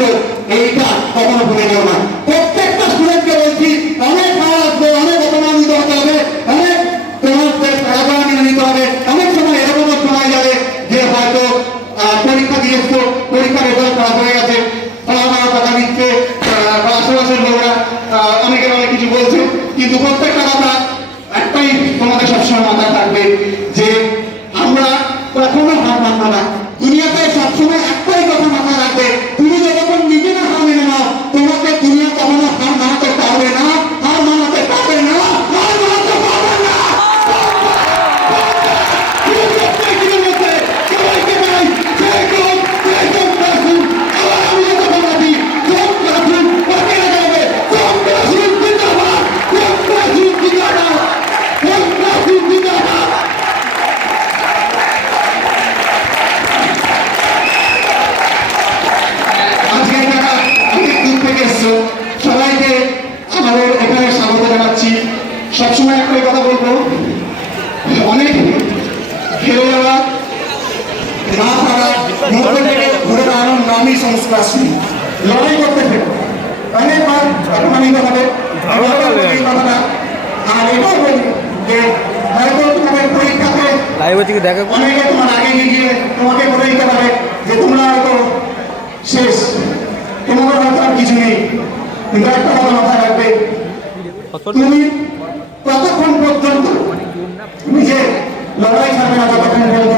যেত, এইটা কখনো ভুলে যাও না। প্রত্যেকটা স্টুডেন্টকে বলছি, অনেক খাওয়া আসবে, অনেক অপমান নিতে হতে হবে, অনেক তোমাদের পড়াশোনা মেনে নিতে হবে। অনেক সময় এরকমও শোনা যাবে যে হয়তো পরীক্ষা দিয়ে এসছো, পরীক্ষার রেজাল্ট খারাপ হয়ে গেছে, ফলাফল টাকা দিচ্ছে, আশেপাশের লোকরা অনেকের অনেক কিছু বলছে, কিন্তু প্রত্যেকটা কথা একটাই তোমাদের সবসময় মাথায় থাকবে যে আমরা কখনো হার মানবো না। দুনিয়াতে সবসময় একটাই কথা মাথায় রাখবে, তুমি যতক্ষণ নিজে না হার মেনে নাও, তোমাকে দুনিয়া কখনো হার মানাতে পারবে না, হার মানাতে পারবে না, হার মানাতে পারবে না। সবাইকে চাই, সবাইকে আমাদের এখানে স্বাগত জানাচ্ছি। সবসময় একটাই কথা বলবো, অনেক খেলে যাওয়া না পারা, মধ্যে থেকে ঘুরে দাঁড়ানোর নামই সংস্কার। লড়াই করতে থেকো, অনেকবার অপমানিত হবে এই কথাটা। আর এটাও বলি যে হয়তো তোমাদের পরীক্ষাতে অনেকে তোমার আগে গিয়ে তোমাকে বলে দিতে পারে যে তোমরা হয়তো শেষ, তোমাদের হয়তো আর কিছু নেই। কিন্তু একটা কথা মাথায় রাখবে, তুমি ততক্ষণ পর্যন্ত নিজের লড়াই ছাড়বে না যতক্ষণ পর্যন্ত